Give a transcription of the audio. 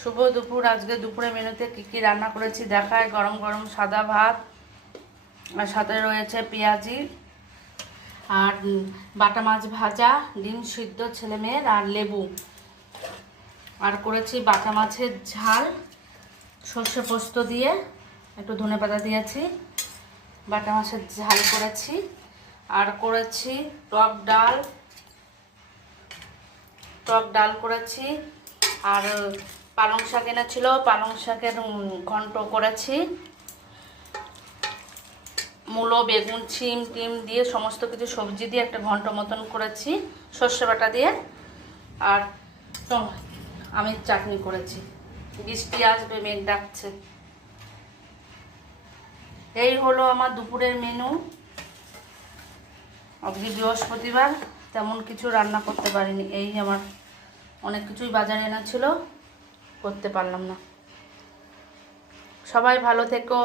শুভ দুপুর। আজকে দুপুরে মেনুতে কী কী রান্না করেছি দেখায়। গরম গরম সাদা ভাত, আর সাথে রয়েছে পেঁয়াজি আর বাটা মাছ ভাজা, ডিম সিদ্ধ ছেলে মেয়ের, আর লেবু। আর করেছি বাটা মাছের ঝাল সর্ষে পোস্ত দিয়ে, একটু ধনেপাতা দিয়েছি। বাটা মাছের ঝাল করেছি। আর করেছি টক ডাল করেছি। আর পালং শাক এনেছিল, পালং শাকের ঘন্ট করেছি। মূলো, বেগুন, শিম টিম দিয়ে সমস্ত কিছু সবজি দিয়ে একটা ঘন্ট মতন করেছি সর্ষে বাটা দিয়ে। আর আমের চাটনি করেছি। বৃষ্টি আসবে, মেঘ ডাকছে। এই হলো আমার দুপুরের মেনু। আজকে বৃহস্পতিবার, তেমন কিছু রান্না করতে পারিনি। এই আমার অনেক কিছুই বাজারে এনেছিল, করতে পারলাম না। সবাই ভালো থেকো।